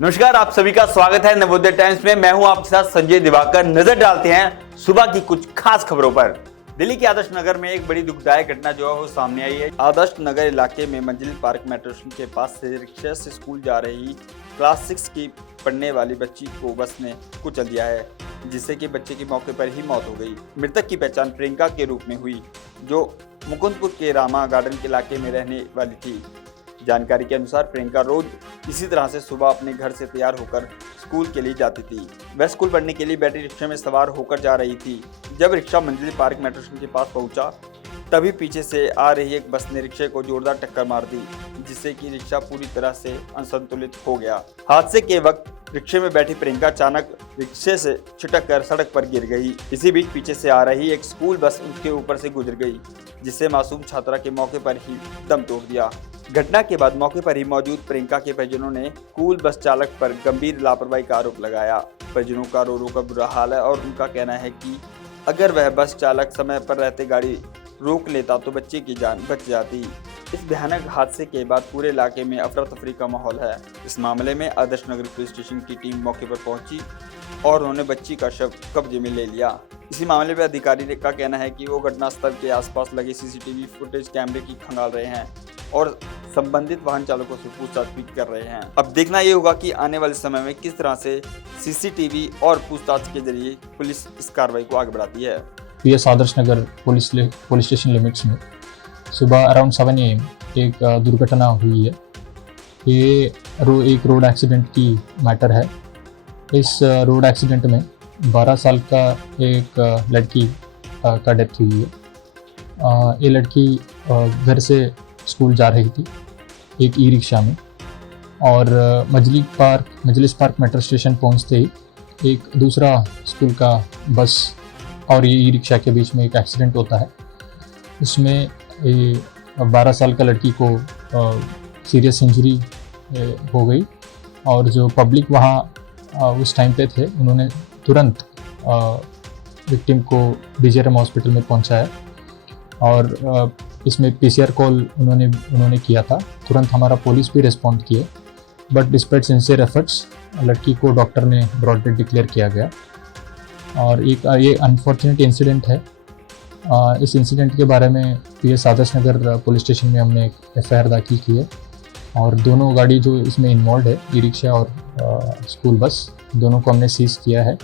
नमस्कार, आप सभी का स्वागत है नवोदय टाइम्स में। मैं हूं आपके साथ संजय दिवाकर। नजर डालते हैं सुबह की कुछ खास खबरों पर। दिल्ली के आदर्श नगर में एक बड़ी दुखदायक घटना जो है वो सामने आई है। आदर्श नगर इलाके में मंजिल पार्क मेट्रो स्टेशन के पास से रिक्शा से स्कूल जा रही क्लास 6 की पढ़ने वाली बच्ची को बस ने कुचल दिया है, जिससे कि बच्चे की मौके पर ही मौत हो गई। मृतक की पहचान प्रियंका के रूप में हुई, जो मुकुंदपुर के रामा गार्डन के इलाके में रहने वाली थी। जानकारी के अनुसार प्रियंका रोज इसी तरह से सुबह अपने घर से तैयार होकर स्कूल के लिए जाती थी। वह स्कूल पढ़ने के लिए बैटरी रिक्शा में सवार होकर जा रही थी। जब रिक्शा मंजिल पार्क मेट्रो स्टेशन के पास पहुंचा, तभी पीछे से आ रही एक बस ने रिक्शे को जोरदार टक्कर मार दी, जिससे कि रिक्शा पूरी तरह से असंतुलित हो गया। हादसे के वक्त रिक्शे में बैठी प्रियंका अचानक रिक्शे से छिटक कर सड़क पर गिर गई। इसी बीच पीछे से आ रही एक स्कूल बस उसके ऊपर से गुजर गई, जिससे मासूम छात्रा के मौके पर ही दम तोड़ दिया। घटना के बाद मौके पर ही मौजूद प्रियंका के परिजनों ने स्कूल बस चालक पर गंभीर लापरवाही का आरोप लगाया। परिजनों का रो रो कर बुरा हाल है और उनका कहना है कि अगर वह बस चालक समय पर रहते गाड़ी रोक लेता तो बच्चे की जान बच जाती। इस भयानक हादसे के बाद पूरे इलाके में अफरा तफरी का माहौल है। इस मामले में आदर्श नगर पुलिस स्टेशन की टीम मौके पर पहुंची और उन्होंने बच्ची का शव कब्जे में ले लिया। इसी मामले में अधिकारी का कहना है कि वो घटनास्थल के आसपास लगे सीसीटीवी फुटेज कैमरे की खंगाल रहे हैं और संबंधित वाहन चालकों से पूछताछ भी कर रहे हैं। अब देखना ये होगा कि आने वाले समय में किस तरह से सीसीटीवी और पूछताछ के जरिए पुलिस इस कार्रवाई को आगे बढ़ाती है। PS Adarsh Nagar police station limits में सुबह अराउंड 7 AM एक दुर्घटना हुई है। ये एक रोड एक्सीडेंट की मैटर है। इस रोड एक्सीडेंट में 12 साल का एक लड़की का डेथ हुई है। ये लड़की घर से स्कूल जा रही थी एक ई रिक्शा में, और मजलिस पार्क मेट्रो स्टेशन पहुंचते ही एक दूसरा स्कूल का बस और ये ई रिक्शा के बीच में एक एक्सीडेंट होता है। इसमें 12 साल का लड़की को सीरियस इंजरी हो गई, और जो पब्लिक वहाँ उस टाइम पे थे उन्होंने तुरंत विक्टिम को बीजेएम हॉस्पिटल में पहुँचाया, और इसमें पीसीआर कॉल उन्होंने किया था। तुरंत हमारा पुलिस भी रिस्पॉन्ड किए, बट डिस्पाइट सिंसियर एफर्ट्स लड़की को डॉक्टर ने ब्रॉड डेड डिक्लेयर किया गया। और ये अनफॉर्चुनेट इंसिडेंट है। इस इंसिडेंट के बारे में PS Adarsh Nagar police station में हमने एक एफआईआर दाखिल की है, और दोनों गाड़ी जो इसमें इन्वॉल्व है, ई रिक्शा और स्कूल बस, दोनों को हमने सीज किया है,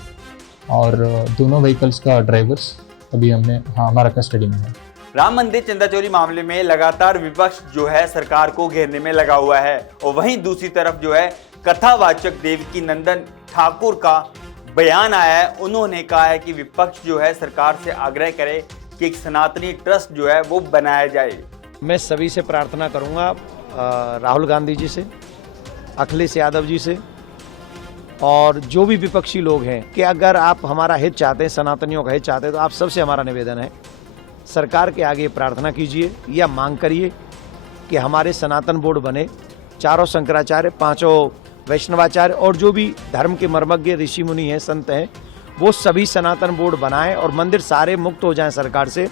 और दोनों व्हीकल्स का ड्राइवर्स अभी हमारा कस्टडी में है। राम मंदिर चंदा चोरी मामले में लगातार विपक्ष जो है सरकार को घेरने में लगा हुआ है, और वहीं दूसरी तरफ जो है कथावाचक देवकी नंदन ठाकुर का बयान आया है। उन्होंने कहा है कि विपक्ष जो है सरकार से आग्रह करे कि एक सनातनी ट्रस्ट जो है वो बनाया जाए। मैं सभी से प्रार्थना करूंगा, राहुल गांधी जी से, अखिलेश यादव जी से, और जो भी विपक्षी लोग हैं, कि अगर आप हमारा हित चाहते हैं, सनातनियों का हित चाहते हैं, तो आप सबसे हमारा निवेदन है, सरकार के आगे प्रार्थना कीजिए या मांग करिए कि हमारे सनातन बोर्ड बने। 4 शंकराचार्य, 5 वैष्णवाचार्य और जो भी धर्म के मर्मज्ञ ऋषि मुनि हैं, संत हैं, वो सभी सनातन बोर्ड बनाएं और मंदिर सारे मुक्त हो जाएं सरकार से,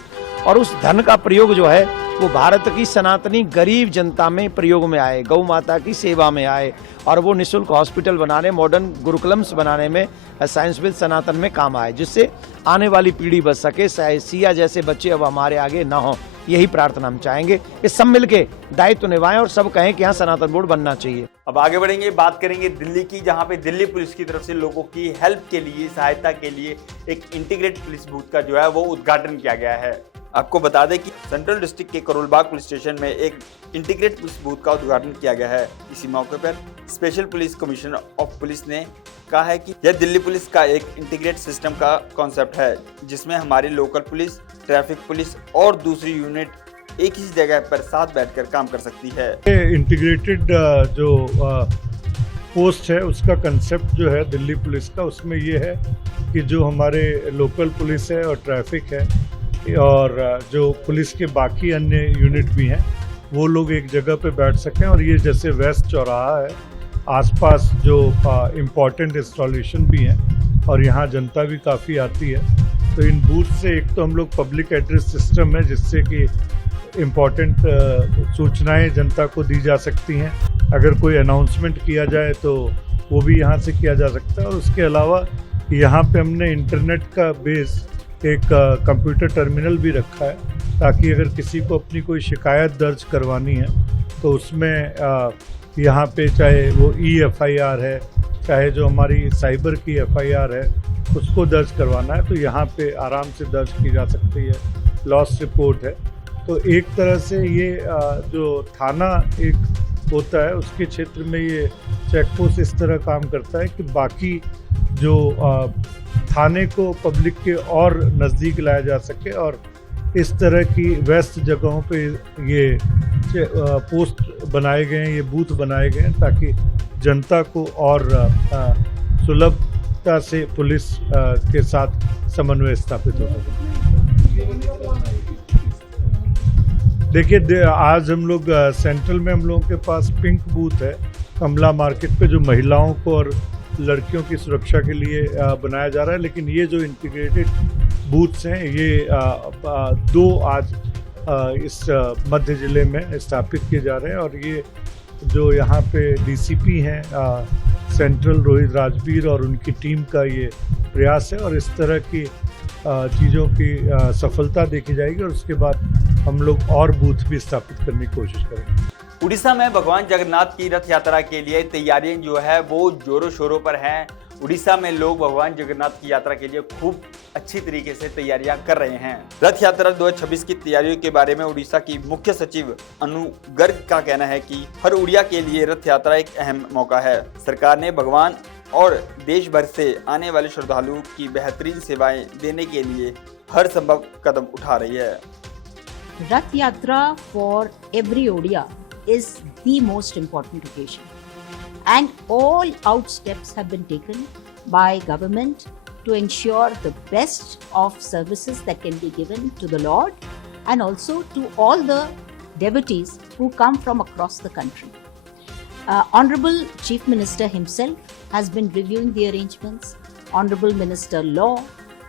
और उस धन का प्रयोग जो है वो भारत की सनातनी गरीब जनता में प्रयोग में आए, गौ माता की सेवा में आए, और वो निःशुल्क हॉस्पिटल बनाने, मॉडर्न गुरुकुलम्स बनाने में, साइंस विद सनातन में काम आए, जिससे आने वाली पीढ़ी बच सके, सिया जैसे बच्चे अब हमारे आगे ना हो। यही प्रार्थना हम चाहेंगे कि सब मिलके दायित्व निभाएं और सब कहें कि यहाँ सनातन बोर्ड बनना चाहिए। अब आगे बढ़ेंगे, बात करेंगे दिल्ली की, जहां पे दिल्ली पुलिस की तरफ से लोगों की हेल्प के लिए, सहायता के लिए एक इंटीग्रेट पुलिस बूथ का जो है वो उद्घाटन किया गया है। आपको बता दें कि सेंट्रल डिस्ट्रिक्ट के करोलबाग पुलिस स्टेशन में एक इंटीग्रेट पुलिस बूथ का उद्घाटन किया गया है। इसी मौके पर special police commissioner of police ने कहा है कि यह दिल्ली पुलिस का एक इंटीग्रेट सिस्टम का कॉन्सेप्ट है, जिसमें हमारी लोकल पुलिस, ट्रैफिक पुलिस और दूसरी यूनिट एक ही जगह पर साथ बैठकर काम कर सकती है। इंटीग्रेटेड जो पोस्ट है उसका कंसेप्ट जो है दिल्ली पुलिस का, उसमें ये है कि जो हमारे लोकल पुलिस है और ट्रैफिक है और जो पुलिस के बाकी अन्य यूनिट भी हैं, वो लोग एक जगह पे बैठ सकें। और ये जैसे वेस्ट चौराहा है, आसपास जो इम्पोर्टेंट इंस्टॉलेशन भी हैं और यहाँ जनता भी काफ़ी आती है, तो इन बूथ से एक तो हम लोग पब्लिक एड्रेस सिस्टम है जिससे कि इम्पोर्टेंट सूचनाएं जनता को दी जा सकती हैं। अगर कोई अनाउंसमेंट किया जाए तो वो भी यहाँ से किया जा सकता है। और उसके अलावा यहाँ पे हमने इंटरनेट का बेस एक कंप्यूटर टर्मिनल भी रखा है, ताकि अगर किसी को अपनी कोई शिकायत दर्ज करवानी है तो उसमें यहाँ पे चाहे वो EFIR है, चाहे जो हमारी साइबर की FIR है उसको दर्ज करवाना है तो यहाँ पे आराम से दर्ज की जा सकती है। लॉस रिपोर्ट है तो एक तरह से ये जो थाना एक होता है उसके क्षेत्र में ये चेक पोस्ट इस तरह काम करता है कि बाकी जो थाने को पब्लिक के और नज़दीक लाया जा सके, और इस तरह की व्यस्त जगहों पे ये पोस्ट बनाए गए हैं, ये बूथ बनाए गए हैं ताकि जनता को और सुलभता से पुलिस के साथ समन्वय स्थापित हो सके। देखिए आज हम लोग सेंट्रल में हम लोगों के पास पिंक बूथ है कमला मार्केट पे, जो महिलाओं को और लड़कियों की सुरक्षा के लिए बनाया जा रहा है। लेकिन ये जो इंटीग्रेटेड बूथ्स हैं ये 2 आज इस मध्य जिले में स्थापित किए जा रहे हैं। और ये जो यहाँ पे DCP हैं सेंट्रल रोहित राजबीर और उनकी टीम का ये प्रयास है, और इस तरह की चीज़ों की सफलता देखी जाएगी और उसके बाद हम लोग और बूथ भी स्थापित करने की कोशिश करेंगे। उड़ीसा में भगवान जगन्नाथ की रथ यात्रा के लिए तैयारियां जो है वो जोरों शोरों पर हैं। उड़ीसा में लोग भगवान जगन्नाथ की यात्रा के लिए खूब अच्छी तरीके से तैयारियां कर रहे हैं। रथ यात्रा 2026 की तैयारियों के बारे में उड़ीसा की मुख्य सचिव अनु गर्ग का कहना है कि हर उड़िया के लिए रथ यात्रा एक अहम मौका है। सरकार ने भगवान और देश भर से आने वाले श्रद्धालुओं की बेहतरीन सेवाएं देने के लिए हर संभव कदम उठा रही है। Rath Yatra for every Odia is the most important occasion, and all out steps have been taken by government to ensure the best of services that can be given to the Lord and also to all the devotees who come from across the country. Honorable Chief Minister himself has been reviewing the arrangements, Honorable Minister Law,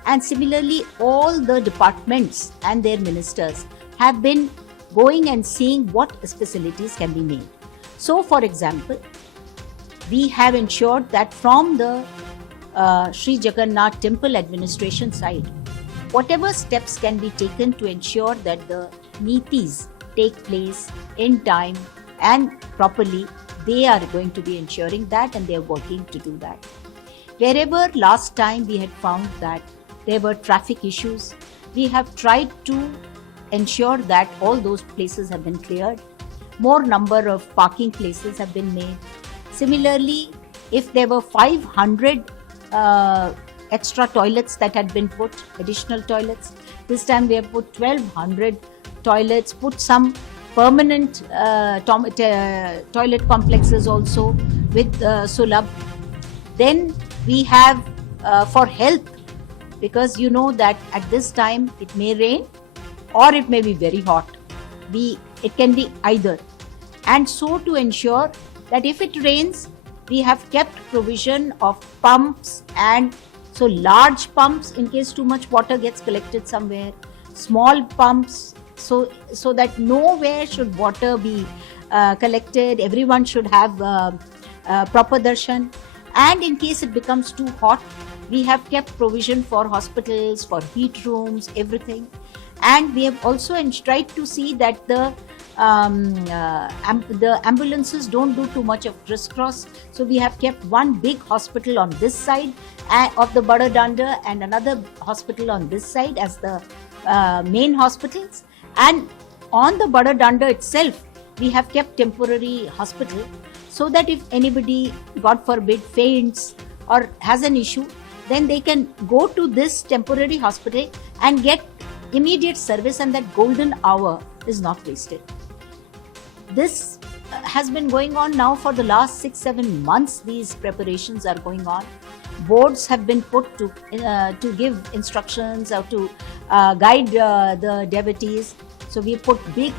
and similarly all the departments and their ministers have been going and seeing what facilities can be made. So, for example, we have ensured that from the Sri Jagannath Temple administration side, whatever steps can be taken to ensure that the nitis take place in time and properly, they are going to be ensuring that, and they are working to do that. Wherever last time we had found that there were traffic issues, we have tried to ensure that all those places have been cleared. More number of parking places have been made. Similarly, if there were 500 extra toilets that had been put, additional toilets, this time we have put 1200 toilets, put some permanent toilet complexes also with Sulabh. Then we have for health, because you know that at this time it may rain or it may be very hot. It can be either. And so to ensure that if it rains, we have kept provision of pumps, and so large pumps in case too much water gets collected somewhere, small pumps, so that nowhere should water be collected. Everyone should have proper darshan. And in case it becomes too hot, we have kept provision for hospitals, for heat rooms, everything. And we have also tried to see that the ambulances don't do too much of crisscross. So we have kept one big hospital on this side of the Badadanda and another hospital on this side as the main hospitals. And on the Badadanda itself, we have kept temporary hospital, so that if anybody, God forbid, faints or has an issue, then they can go to this temporary hospital and get immediate service, and that golden hour is not wasted. This has been going on now for the last 6-7 months. These preparations are going on. Boards have been put to give instructions or to guide the devotees. So we put big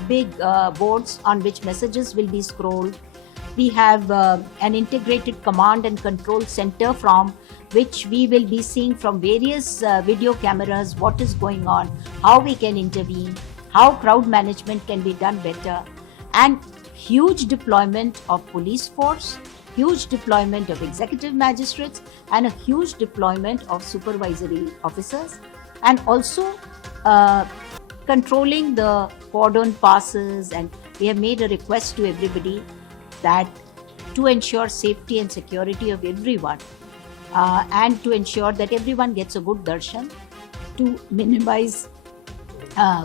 boards on which messages will be scrolled. We have an integrated command and control center from which we will be seeing from various video cameras what is going on, how we can intervene, how crowd management can be done better, and huge deployment of police force huge deployment of executive magistrates and a huge deployment of supervisory officers, and also controlling the cordon passes. And we have made a request to everybody that to ensure safety and security of everyone, and to ensure that everyone gets a good darshan, to minimize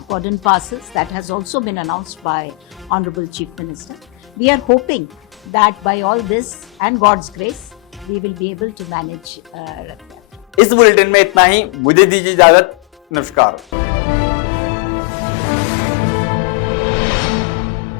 cordon passes. That has also been announced by Honorable Chief Minister. We are hoping that by all this and God's grace, we will be able to manage Rath Yatra. इस bulletin में इतना ही, मुझे दीजिए इजाजत, नमस्कार।